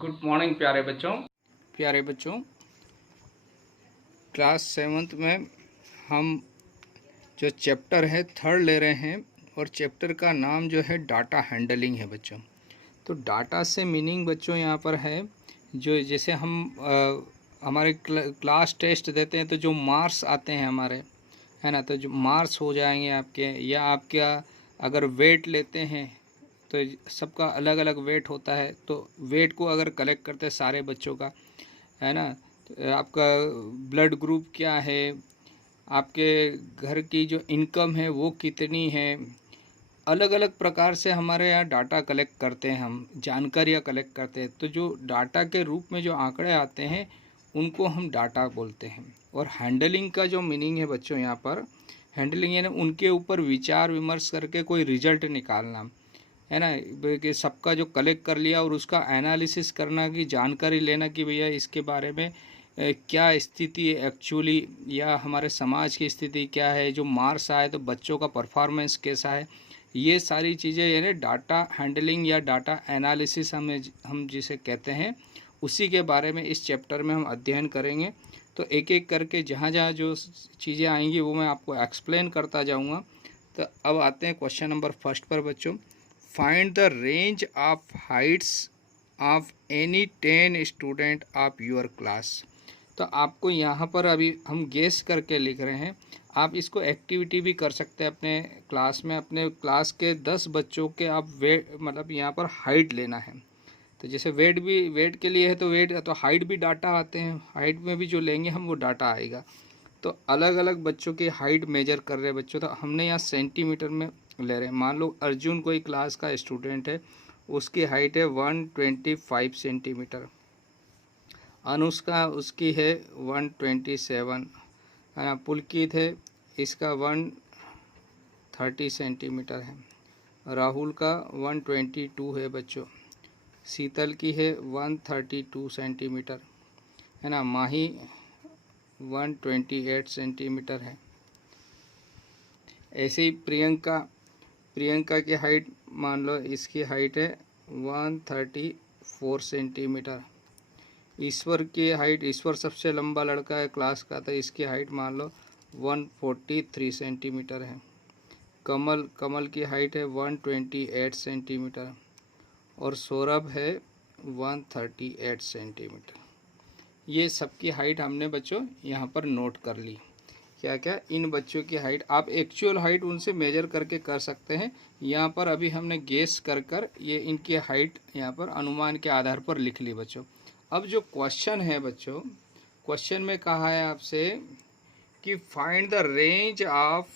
Good morning प्यारे बच्चों। Class 7th में हम जो चैप्टर है थर्ड ले रहे हैं और चैप्टर का नाम जो है डाटा हैंडलिंग है बच्चों। तो डाटा से मीनिंग बच्चों यहाँ पर है जो जैसे हम हमारे क्लास टेस्ट देते हैं तो जो मार्क्स आते हैं हमारे, है ना, तो जो मार्क्स हो जाएंगे आपके, या आपका अगर वेट लेते हैं तो सबका अलग अलग वेट होता है, तो वेट को अगर कलेक्ट करते हैं सारे बच्चों का, है ना, तो आपका ब्लड ग्रुप क्या है, आपके घर की जो इनकम है वो कितनी है, अलग अलग प्रकार से हमारे यहाँ डाटा कलेक्ट करते हैं, हम जानकारियाँ कलेक्ट करते हैं। तो जो डाटा के रूप में जो आंकड़े आते हैं उनको हम डाटा बोलते हैं। और हैंडलिंग का जो मीनिंग है बच्चों यहाँ पर, हैंडलिंग यानी उनके ऊपर विचार विमर्श करके कोई रिजल्ट निकालना, है ना, कि सबका जो कलेक्ट कर लिया और उसका एनालिसिस करना, की जानकारी लेना कि भैया इसके बारे में क्या स्थिति है एक्चुअली, या हमारे समाज की स्थिति क्या है, जो मार्क्स आए तो बच्चों का परफॉर्मेंस कैसा है, ये सारी चीज़ें यानी डाटा हैंडलिंग या डाटा एनालिसिस हम जिसे कहते हैं, उसी के बारे में इस चैप्टर में हम अध्ययन करेंगे। तो एक एक करके जहाँ जहाँ जो चीज़ें आएंगी वो मैं आपको एक्सप्लेन करता जाऊँगा। तो अब आते हैं क्वेश्चन नंबर फर्स्ट पर बच्चों। Find the range of Heights of any 10 student of your class. तो आपको यहाँ पर अभी हम गेस करके लिख रहे हैं, आप इसको एक्टिविटी भी कर सकते हैं अपने क्लास में। अपने क्लास के 10 बच्चों के आप वेट मतलब यहाँ पर हाइट लेना है। तो जैसे वेट के लिए है तो वेट, तो हाइट भी डाटा आते हैं, हाइट में भी जो लेंगे हम वो डाटा आएगा। तो अलग अलग बच्चों की हाइट मेजर कर रहे हैं बच्चों, तो हमने यहाँ सेंटीमीटर में ले रहे हैं। मान लो अर्जुन कोई क्लास का स्टूडेंट है, उसकी हाइट है 125 सेंटीमीटर। अनुष्का उसकी है 127, है ना। पुलकित है, इसका 130 सेंटीमीटर है। राहुल का 122 है बच्चों। शीतल की है 132 सेंटीमीटर, है ना। माही 128 सेंटीमीटर है। ऐसे ही प्रियंका की हाइट मान लो, इसकी हाइट है 134 सेंटीमीटर। ईश्वर की हाइट, ईश्वर सबसे लंबा लड़का है क्लास का, तो इसकी हाइट मान लो 143 सेंटीमीटर है। कमल की हाइट है 128 सेंटीमीटर और सौरभ है 138 सेंटीमीटर। ये सबकी हाइट हमने बच्चों यहाँ पर नोट कर ली। क्या क्या इन बच्चों की हाइट, आप एक्चुअल हाइट उनसे मेजर करके कर सकते हैं। यहाँ पर अभी हमने गेस कर ये इनकी हाइट यहाँ पर अनुमान के आधार पर लिख ली बच्चों। अब जो क्वेश्चन है बच्चों, क्वेश्चन में कहा है आपसे कि find the range of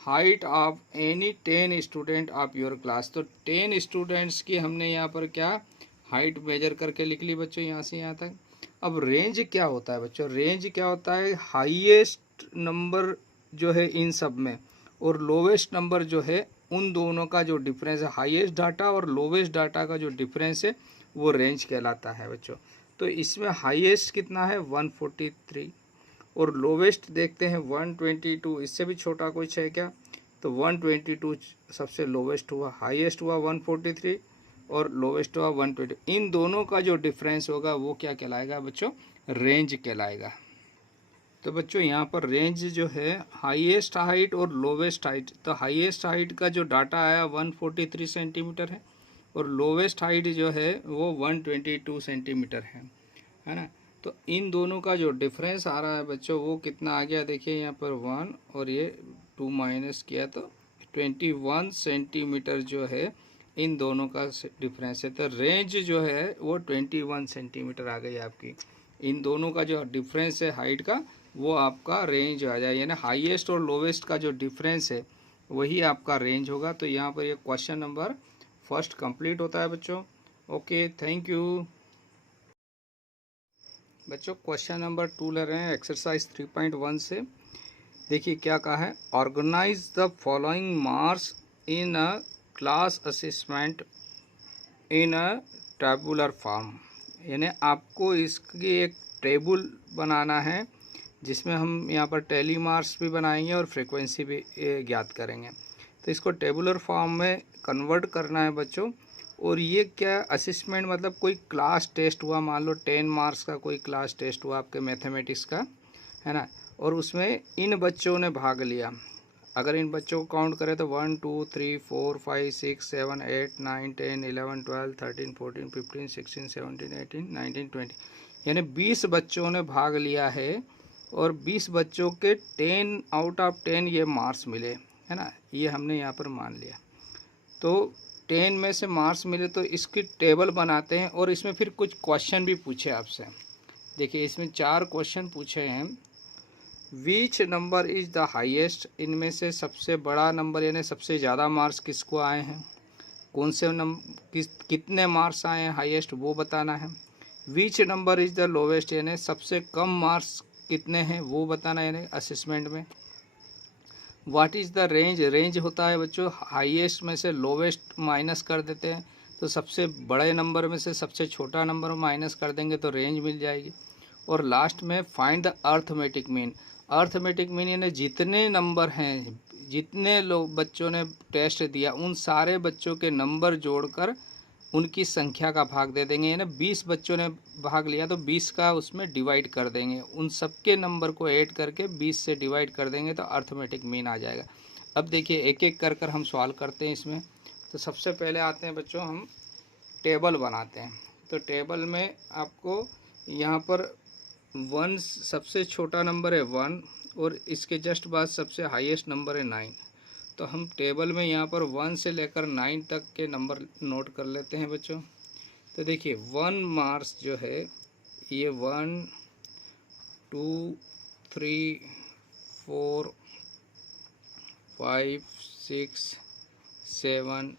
height of any 10 student of your class. तो 10 स्टूडेंट्स की हमने यहाँ पर क्या हाइट मेजर करके लिख ली बच्चों, यहाँ से यहाँ तक। अब रेंज क्या होता है बच्चों, रेंज क्या होता है, हाईएस्ट नंबर जो है इन सब में और लोवेस्ट नंबर जो है उन दोनों का जो डिफरेंस है, हाईएस्ट डाटा और लोवेस्ट डाटा का जो डिफरेंस है वो रेंज कहलाता है बच्चों। तो इसमें हाईएस्ट कितना है 143 और लोवेस्ट देखते हैं 122, इससे भी छोटा कुछ है क्या, तो 122 सबसे लोवेस्ट हुआ, हाईएस्ट हुआ 143 और लोवेस्ट हुआ 120। इन दोनों का जो डिफरेंस होगा वो क्या कहलाएगा बच्चों, रेंज कहलाएगा। तो बच्चों यहाँ पर रेंज जो है हाईएस्ट हाइट और लोवेस्ट हाइट, तो हाईएस्ट हाइट का जो डाटा आया 143 सेंटीमीटर है और लोवेस्ट हाइट जो है वो 122 सेंटीमीटर है ना। तो इन दोनों का जो डिफरेंस आ रहा है बच्चों वो कितना आ गया, देखिए यहाँ पर 1 और ये 2 माइनस किया तो 21 सेंटीमीटर जो है इन दोनों का डिफरेंस है। तो रेंज जो है वो 21 सेंटीमीटर आ गई आपकी। इन दोनों का जो डिफरेंस है हाइट का वो आपका रेंज आ जाए, यानी हाईएस्ट और लोवेस्ट का जो डिफरेंस है वही आपका रेंज होगा। तो यहाँ पर ये क्वेश्चन नंबर फर्स्ट कंप्लीट होता है बच्चों। ओके, थैंक यू बच्चों। क्वेश्चन नंबर 2 ले रहे हैं एक्सरसाइज 3.1 से। देखिए क्या कहा है, organise the following marks in a class assessment in a tabular form. यानी आपको इसकी एक टेबल बनाना है जिसमें हम यहाँ पर टैली मार्क्स भी बनाएंगे और फ्रीक्वेंसी भी ज्ञात करेंगे। तो इसको टेबुलर फॉर्म में कन्वर्ट करना है बच्चों और ये क्या असेसमेंट मतलब कोई क्लास टेस्ट हुआ, मान लो 10 मार्क्स का कोई क्लास टेस्ट हुआ आपके मैथमेटिक्स का, है ना, और उसमें इन बच्चों ने भाग लिया। अगर इन बच्चों को काउंट करें तो 1 2 3 4 5 6 7 8 9 10 11 12 13 14 15 16 17 18 19 20, यानी 20 बच्चों ने भाग लिया है और 20 बच्चों के 10 आउट ऑफ 10 ये मार्क्स मिले, है ना, ये हमने यहाँ पर मान लिया। तो 10 में से मार्क्स मिले तो इसकी टेबल बनाते हैं और इसमें फिर कुछ क्वेश्चन भी पूछे आपसे। देखिए इसमें 4 क्वेश्चन पूछे हैं। Which number is the highest, इनमें से सबसे बड़ा नंबर यानी सबसे ज़्यादा मार्क्स किसको आए हैं, कौन से कितने मार्क्स आए हैं हाईएस्ट वो बताना है। Which number is the lowest यानी सबसे कम मार्क्स कितने हैं वो बताना है यानी असेसमेंट में। What is the range, range होता है बच्चों हाईएस्ट में से लोवेस्ट माइनस कर देते हैं, तो सबसे बड़े नंबर में से सबसे छोटा नंबर माइनस कर देंगे तो रेंज मिल जाएगी। और लास्ट में find the arithmetic mean, arithmetic mean यानी जितने नंबर हैं, जितने लोग बच्चों ने टेस्ट दिया उन सारे बच्चों के नंबर जोड़कर उनकी संख्या का भाग दे देंगे, यानी 20 बच्चों ने भाग लिया तो 20 का उसमें डिवाइड कर देंगे, उन सबके नंबर को ऐड करके 20 से डिवाइड कर देंगे तो अर्थमेटिक मीन आ जाएगा। अब देखिए एक एक कर कर हम सॉल्व करते हैं इसमें। तो सबसे पहले आते हैं बच्चों हम टेबल बनाते हैं। तो टेबल में आपको यहाँ पर 1 सबसे छोटा नंबर है 1 और इसके जस्ट बाद सबसे हाईएस्ट नंबर है 9। तो हम टेबल में यहाँ पर 1 से लेकर 9 तक के नंबर नोट कर लेते हैं बच्चों। तो देखिए 1 मार्क्स जो है ये 1 2 3 4 5 6 7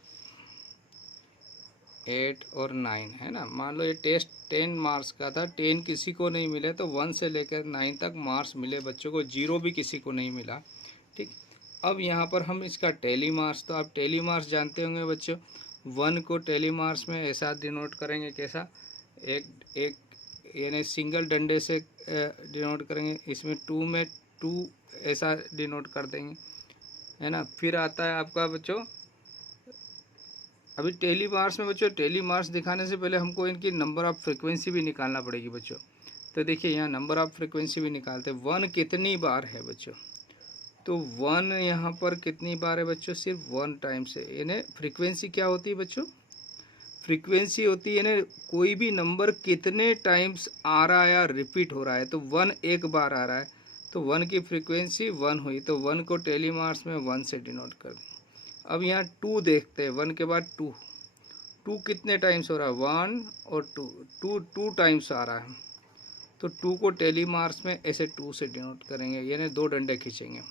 8 और 9 है ना। मान लो ये टेस्ट 10 मार्क्स का था, 10 किसी को नहीं मिले तो 1 से लेकर 9 तक मार्क्स मिले बच्चों को, 0 भी किसी को नहीं मिला। ठीक, अब यहाँ पर हम इसका टेली मार्क्स, तो आप टेली मार्क्स जानते होंगे बच्चों, 1 को टेली मार्क्स में ऐसा डिनोट करेंगे, कैसा, एक एक यानी सिंगल डंडे से डिनोट करेंगे, इसमें 2 में 2 ऐसा डिनोट कर देंगे, है ना। फिर आता है आपका बच्चों, अभी टेली मार्क्स में बच्चों टेली मार्क्स दिखाने से पहले हमको इनकी नंबर ऑफ फ्रीक्वेंसी भी निकालना पड़ेगी बच्चों। तो देखिए यहाँ नंबर ऑफ फ्रीक्वेंसी भी निकालते हैं। 1 कितनी बार है बच्चों, तो 1 यहाँ पर कितनी बार है बच्चों, सिर्फ 1 टाइम से, यानी फ्रीक्वेंसी क्या होती है बच्चों, फ्रीक्वेंसी होती है यानी कोई भी नंबर कितने टाइम्स आ रहा है या रिपीट हो रहा है। तो 1 एक बार आ रहा है तो 1 की फ्रीक्वेंसी 1 हुई, तो 1 को टेली मार्क्स में 1 से डिनोट कर दें। अब यहाँ 2 देखते हैं, 1 के बाद 2, 2 कितने टाइम्स हो रहा है, 1 और 2, 2 टाइम्स आ रहा है, तो 2 को टेली मार्क्स में ऐसे 2 से डिनोट करेंगे, यानी 2 डंडे खींचेंगे।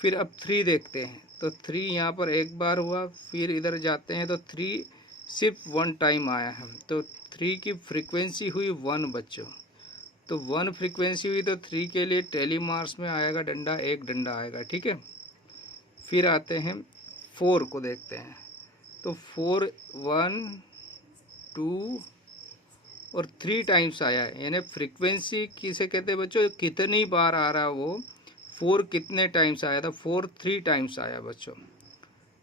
फिर अब 3 देखते हैं, तो 3 यहाँ पर एक बार हुआ, फिर इधर जाते हैं तो 3 सिर्फ 1 टाइम आया है, तो 3 की फ्रीक्वेंसी हुई 1 बच्चों, तो 1 फ्रीक्वेंसी हुई तो 3 के लिए टेली मार्क्स में आएगा डंडा, एक डंडा आएगा, ठीक है। फिर आते हैं 4 को देखते हैं, तो 4 1 2 और 3 टाइम्स आया है, यानी फ्रीक्वेंसी किसे कहते हैं बच्चों, कितनी बार आ रहा है वो, 4 कितने टाइम्स आया था, 4 3 टाइम्स आया बच्चों।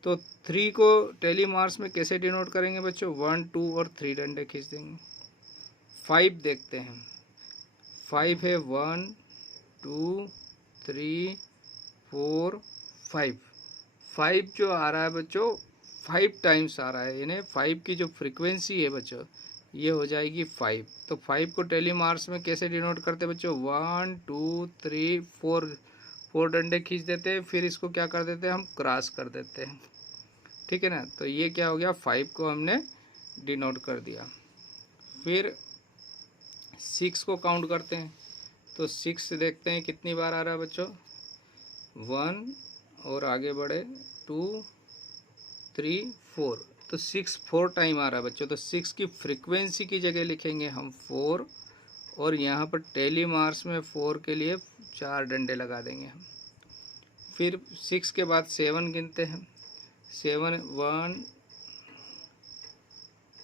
तो 3 को टेली मार्क्स में कैसे डिनोट करेंगे बच्चों, 1 2 और 3 डंडे खींच देंगे। 5 देखते हैं, 5 है 1 2 3 4 5, 5 जो आ रहा है बच्चों 5 टाइम्स आ रहा है, यानी 5 की जो फ्रीक्वेंसी है बच्चों ये हो जाएगी 5। तो 5 को टेली मार्क्स में कैसे डिनोट करते हैं बच्चों, 1 2 3 4, 4 डंडे खींच देते हैं, फिर इसको क्या कर देते हैं हम, क्रॉस कर देते हैं, ठीक है ना। तो ये क्या हो गया, 5 को हमने डिनोट कर दिया। फिर 6 को काउंट करते हैं, तो 6 देखते हैं कितनी बार आ रहा है बच्चों, 1 और आगे बढ़े 2 3 4, तो 6 4 टाइम आ रहा है बच्चों, तो 6 की फ्रीक्वेंसी की जगह लिखेंगे हम 4 और यहाँ पर टेली मार्क्स में 4 के लिए 4 डंडे लगा देंगे हम। फिर 6 के बाद 7 गिनते हैं, 7 1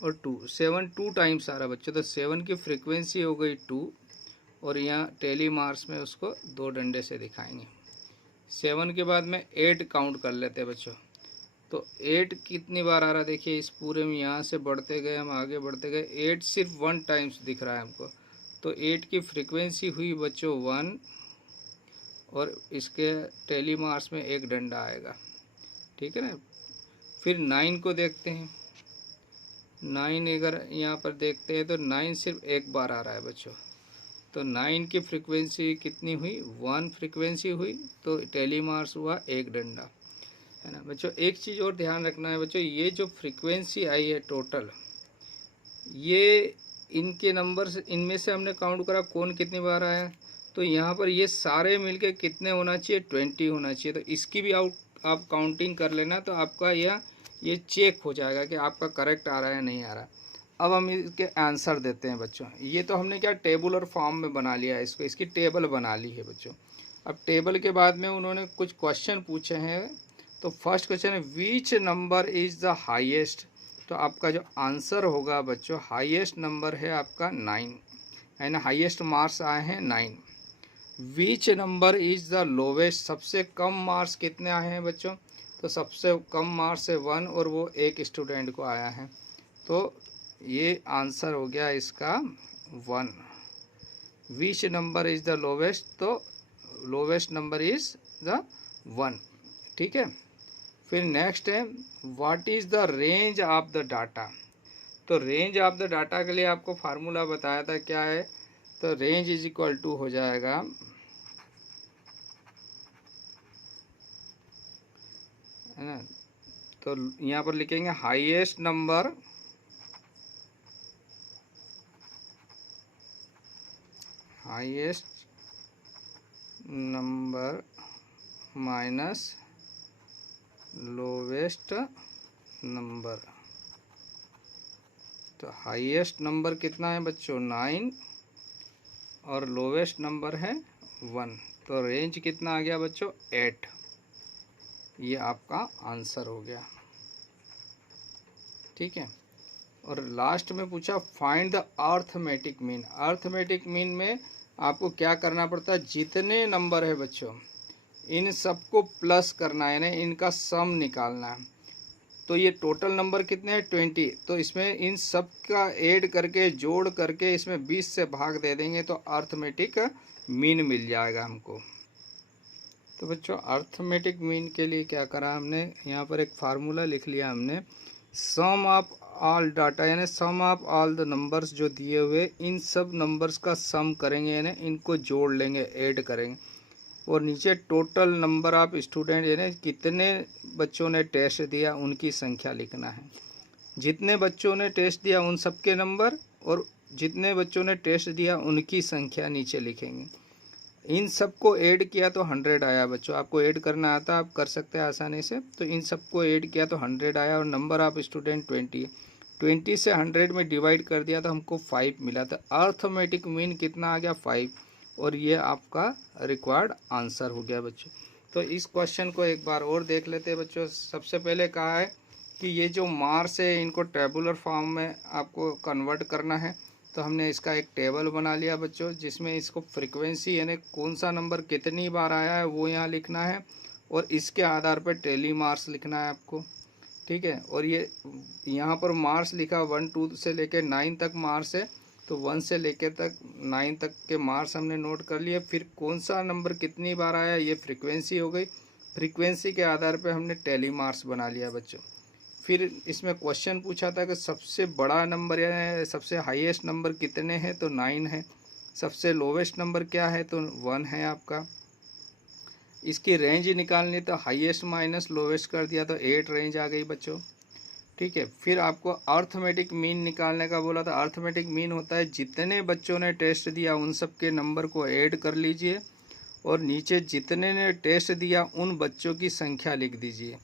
और 2, 7 2 टाइम्स आ रहा है बच्चों, तो 7 की फ्रीक्वेंसी हो गई 2 और यहाँ टेली मार्क्स में उसको 2 डंडे से दिखाएंगे। 7 के बाद में 8 काउंट कर लेते हैं बच्चों, तो तो 8 कितनी बार आ रहा है देखिए, इस पूरे में यहाँ से बढ़ते गए, हम आगे बढ़ते गए, 8 सिर्फ 1 टाइम्स दिख रहा है हमको। तो 8 की फ्रीक्वेंसी हुई बच्चों 1, और इसके टेली मार्स में 1 डंडा आएगा, ठीक है ना। फिर 9 को देखते हैं। 9 अगर यहाँ पर देखते हैं तो 9 सिर्फ 1 बार आ रहा है बच्चों। तो 9 की फ्रीक्वेंसी कितनी हुई, 1 फ्रीक्वेंसी हुई, तो टेली मार्स हुआ 1 डंडा, है ना बच्चों। एक चीज़ और ध्यान रखना है बच्चों, ये जो फ्रीक्वेंसी आई है टोटल, ये इनके नंबर, इनमें से हमने काउंट करा कौन कितनी बार आया, तो यहाँ पर ये सारे मिलके कितने होना चाहिए, 20 होना चाहिए। तो इसकी भी आप काउंटिंग कर लेना, तो आपका ये चेक हो जाएगा कि आपका करेक्ट आ रहा है या नहीं आ रहा। अब हम इसके आंसर देते हैं बच्चों। ये तो हमने क्या टेबुलर फॉर्म में बना लिया है इसको, इसकी टेबल बना ली है बच्चों। अब टेबल के बाद में उन्होंने कुछ क्वेश्चन पूछे हैं। तो फर्स्ट क्वेश्चन है which number is the highest. तो आपका जो आंसर होगा बच्चों, हाईएस्ट नंबर है आपका 9, है ना। हाईएस्ट मार्क्स आए हैं 9। Which number is the lowest, सबसे कम मार्क्स कितने आए हैं बच्चों, तो सबसे कम मार्क्स है 1, और वो एक स्टूडेंट को आया है। तो ये आंसर हो गया इसका 1। Which number is the lowest, तो लोवेस्ट नंबर इज़ द 1, ठीक है। फिर नेक्स्ट है what is the range of the data. तो रेंज ऑफ द डाटा के लिए आपको फार्मूला बताया था, क्या है, तो रेंज इज इक्वल टू हो जाएगा, है ना। तो यहाँ पर लिखेंगे highest number minus lowest number. तो हाईएस्ट नंबर कितना है बच्चों, 9, और लोवेस्ट नंबर है 1। तो रेंज कितना आ गया बच्चों, 8। ये आपका आंसर हो गया, ठीक है। और लास्ट में पूछा find the arithmetic mean. Arithmetic mean में आपको क्या करना पड़ता है, जितने नंबर है बच्चों इन सबको प्लस करना है ना, इनका सम निकालना है। तो ये टोटल नंबर कितने हैं, 20। तो इसमें इन सब का ऐड करके, जोड़ करके इसमें 20 से भाग दे देंगे, तो अर्थमेटिक मीन मिल जाएगा हमको। तो बच्चों अर्थमेटिक मीन के लिए क्या करा हमने, यहाँ पर एक फार्मूला लिख लिया हमने, सम ऑफ ऑल डाटा, यानी सम ऑफ ऑल द नंबर्स जो दिए हुए, इन सब नंबर्स का सम करेंगे, यानी इनको जोड़ लेंगे, ऐड करेंगे। और नीचे टोटल नंबर ऑफ स्टूडेंट, यानी कितने बच्चों ने टेस्ट दिया उनकी संख्या लिखना है। जितने बच्चों ने टेस्ट दिया उन सबके नंबर, और जितने बच्चों ने टेस्ट दिया उनकी संख्या नीचे लिखेंगे। इन सबको ऐड किया तो 100 आया बच्चों। आपको ऐड करना आता, आप कर सकते हैं आसानी से। तो इन सबको ऐड किया तो 100 आया, और नंबर ऑफ स्टूडेंट 20। 20 से 100 में डिवाइड कर दिया तो हमको 5 मिला। तो अर्थमेटिक मीन कितना आ गया, 5। और ये आपका रिक्वायर्ड आंसर हो गया बच्चों। तो इस क्वेश्चन को एक बार और देख लेते हैं बच्चों। सबसे पहले कहा है कि ये जो मार्क्स है इनको टेबुलर फॉर्म में आपको कन्वर्ट करना है। तो हमने इसका एक टेबल बना लिया बच्चों, जिसमें इसको फ्रीक्वेंसी यानी कौन सा नंबर कितनी बार आया है वो यहाँ लिखना है, और इसके आधार पर टेली मार्क्स लिखना है आपको, ठीक है। और ये यहाँ पर मार्क्स लिखा 1 2 से लेकर 9 तक मार्क्स है। तो 1 से लेकर तक 9 तक के मार्क्स हमने नोट कर लिए। फिर कौन सा नंबर कितनी बार आया, ये फ्रीक्वेंसी हो गई। फ्रीक्वेंसी के आधार पर हमने टेली मार्क्स बना लिया बच्चों। फिर इसमें क्वेश्चन पूछा था कि सबसे बड़ा नंबर या सबसे हाईएस्ट नंबर कितने हैं, तो 9 है। सबसे लोवेस्ट नंबर क्या है, तो 1 है आपका। इसकी रेंज निकालनी, तो हाईएस्ट माइनस लोवेस्ट कर दिया तो 8 रेंज आ गई बच्चों, ठीक है। फिर आपको अर्थमेटिक मीन निकालने का बोला था। अर्थमेटिक मीन होता है जितने बच्चों ने टेस्ट दिया उन सब के नंबर को ऐड कर लीजिए, और नीचे जितने ने टेस्ट दिया उन बच्चों की संख्या लिख दीजिए।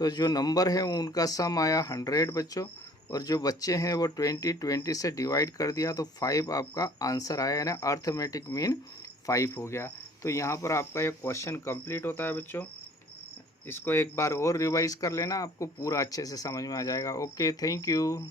तो जो नंबर है उनका सम आया 100 बच्चों, और जो बच्चे हैं वो 20 से डिवाइड कर दिया तो 5 आपका आंसर आया, ना अर्थमेटिक मीन 5 हो गया। तो यहाँ पर आपका ये क्वेश्चन कंप्लीट होता है बच्चों। इसको एक बार और रिवाइज कर लेना, आपको पूरा अच्छे से समझ में आ जाएगा। Okay, thank you.